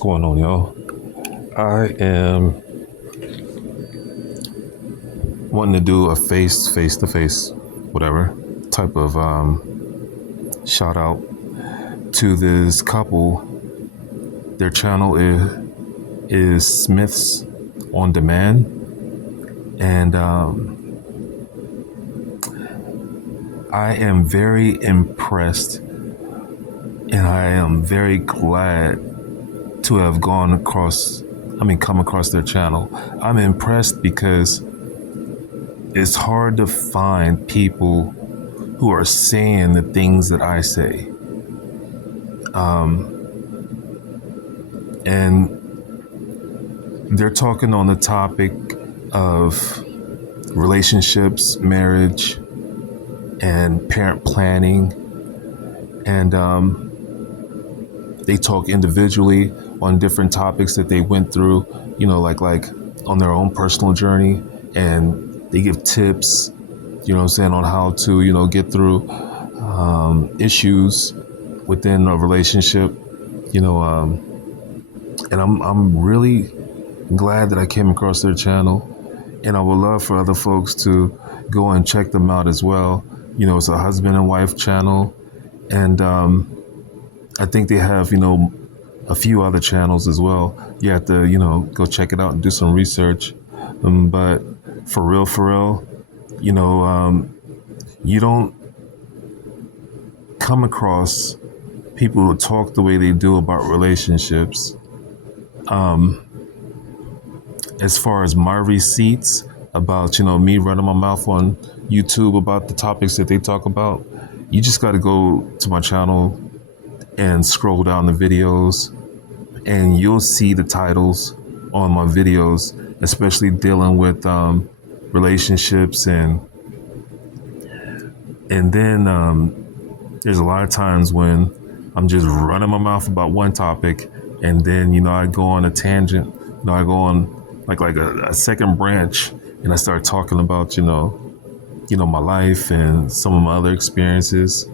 going on, y'all? I am wanting to do a face-to-face, whatever, type of shout out to this couple. Their channel is Smiths on Demand, and I am very impressed, and I am very glad to have come across their channel. I'm impressed because it's hard to find people who are saying the things that I say. And they're talking on the topic of relationships, marriage, and parent planning. And they talk individually on different topics that they went through, like on their own personal journey. And they give tips, on how to, get through issues within a relationship, and I'm really glad that I came across their channel, and I would love for other folks to go and check them out as well. It's a husband and wife channel, and I think they have, a few other channels as well. You have to, go check it out and do some research. But for real, you don't come across people who talk the way they do about relationships. As far as my receipts about, me running my mouth on YouTube about the topics that they talk about, you just got to go to my channel and scroll down the videos, and you'll see the titles on my videos, especially dealing with relationships, and then there's a lot of times when I'm just running my mouth about one topic, and then I go on a tangent. I go on like a second branch, and I start talking about my life and some of my other experiences.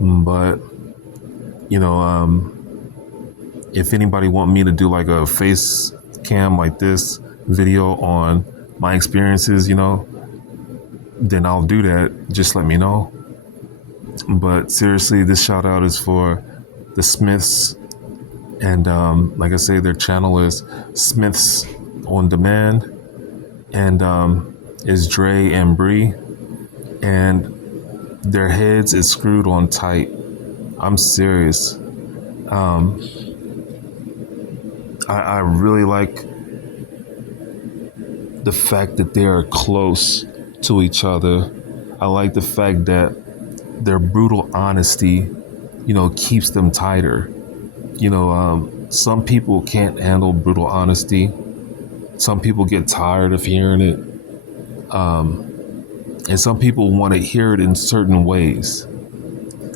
But if anybody want me to do like a face cam like this video on my experiences, then I'll do that. Just let me know. But seriously, this shout out is for the Smiths, and like I say, their channel is Smiths on Demand, and is Dre and Bree, and their heads is screwed on tight. I'm serious. I really like the fact that they are close to each other. I like the fact that their brutal honesty, keeps them tighter. Some people can't handle brutal honesty. Some people get tired of hearing it. And some people want to hear it in certain ways.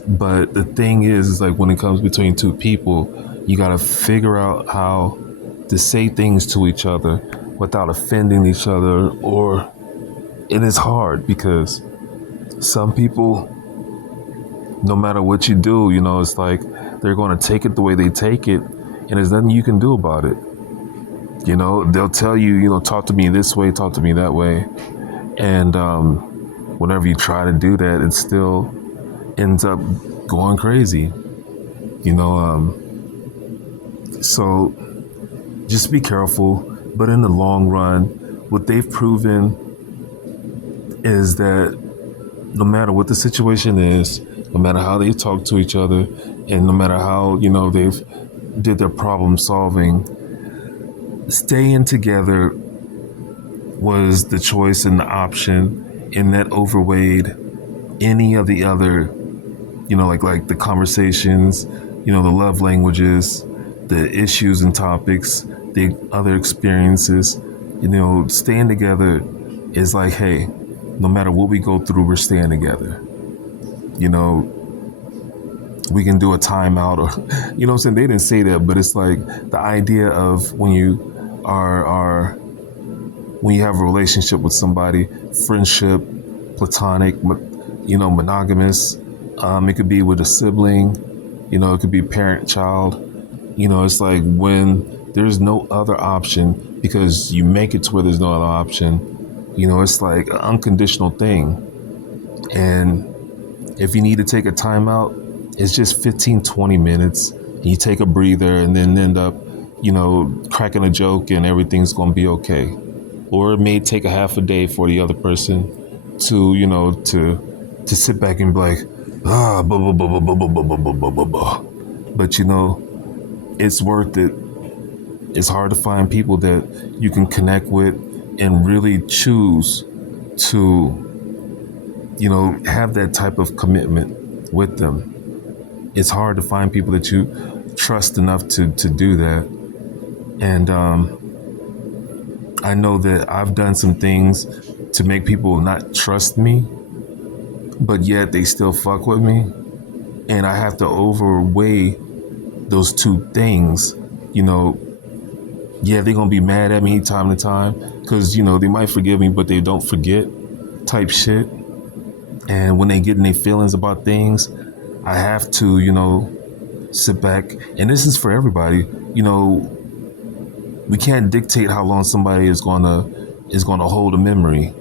But the thing is like when it comes between two people, you got to figure out how to say things to each other without offending each other. Or it is hard because some people, no matter what you do, it's like they're going to take it the way they take it, and there's nothing you can do about it. They'll tell you, talk to me this way, talk to me that way. And whenever you try to do that, it still ends up going crazy. So just be careful. But in the long run, what they've proven is that no matter what the situation is, no matter how they talk to each other, and no matter how, they've did their problem solving, staying together was the choice and the option, and that overweighed any of the other, like the conversations, the love languages, the issues and topics, the other experiences. Staying together is like, hey, no matter what we go through, we're staying together. We can do a timeout, or, what I'm saying? They didn't say that, but it's like the idea of when you when you have a relationship with somebody, friendship, platonic, monogamous, it could be with a sibling, it could be parent-child, You know, it's like when there's no other option because you make it to where there's no other option, you know, it's like an unconditional thing. And if you need to take a timeout, it's just 15, 20 minutes. And you take a breather and then end up, you know, cracking a joke and everything's going to be okay. Or it may take a half a day for the other person to, you know, to sit back and be like, blah, blah, blah, blah, blah, blah, blah, blah, blah, blah, blah. But, you know, it's worth it. It's hard to find people that you can connect with and really choose to, you know, have that type of commitment with them. It's hard to find people that you trust enough to do that. And I know that I've done some things to make people not trust me, but yet they still fuck with me. And I have to overweigh those two things. You know, yeah, they're going to be mad at me time to time because, you know, they might forgive me, but they don't forget type shit. And when they get in their feelings about things, I have to, you know, sit back. And this is for everybody. You know, we can't dictate how long somebody is gonna hold a memory.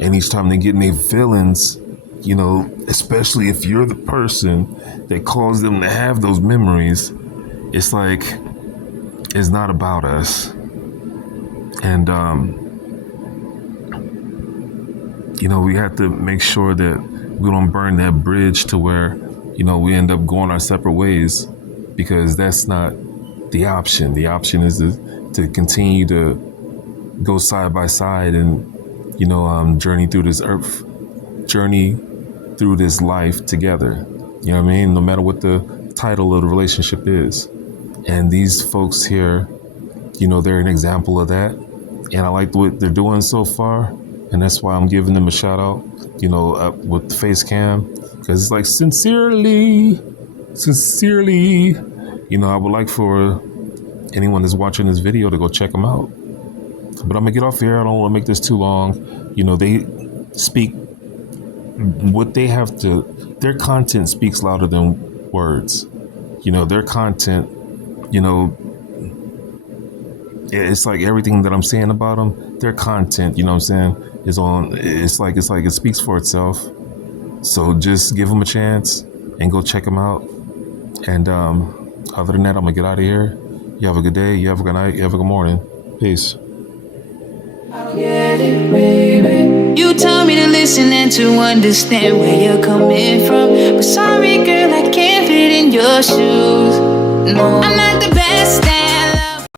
And each time they get in their feelings, you know, especially if you're the person that caused them to have those memories, it's like, it's not about us. And, you know, we have to make sure that we don't burn that bridge to where, you know, we end up going our separate ways, because that's not the option. The option is to continue to go side by side and, you know, journey through this life together. You know what I mean? No matter what the title of the relationship is. And these folks here, you know, they're an example of that. And I like what they're doing so far. And that's why I'm giving them a shout out, you know, up with the face cam. Because it's like, sincerely, you know, I would like for anyone that's watching this video to go check them out. But I'm going to get off here. I don't want to make this too long. You know, they speak what they have to, their content speaks louder than words. You know, their content, you know, it's like everything that I'm saying about them, their content, you know what I'm saying, is on, it's like it speaks for itself. So just give them a chance and go check them out. And other than that, I'm going to get out of here. You have a good day. You have a good night. You have a good morning. Peace. You told me to listen and to understand where you're coming from. But sorry, girl, I can't fit in your shoes. No, I'm not the best at